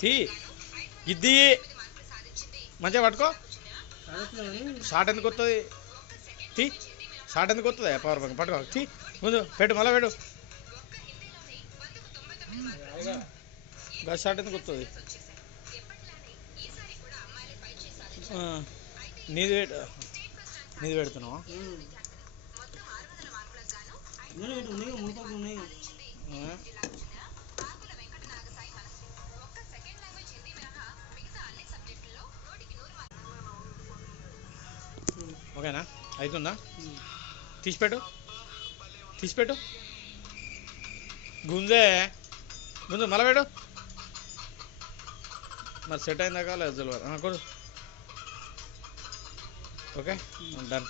తీ ఇది మంచిగా పట్టుకో. షార్ట్ ఎందుకు వస్తుంది? తీ షార్ట్ ఎందుకు వస్తుంది? పవర్ బ్యాంక్ పట్టుకో. తీ ముందు పెట్టు, మళ్ళీ పెట్టు. గస్ షార్ట్ ఎందుకు వస్తుంది? నీది నీది పెడుతున్నావా? ఓకేనా? అవుతుందా? తీసిపెట్టు, తీసిపెట్టు. గుంజే గుంజు మళ్ళీ పెట్టు. మరి సెట్ అయిందాక లేదు తెలియదు కొడు. Okay done.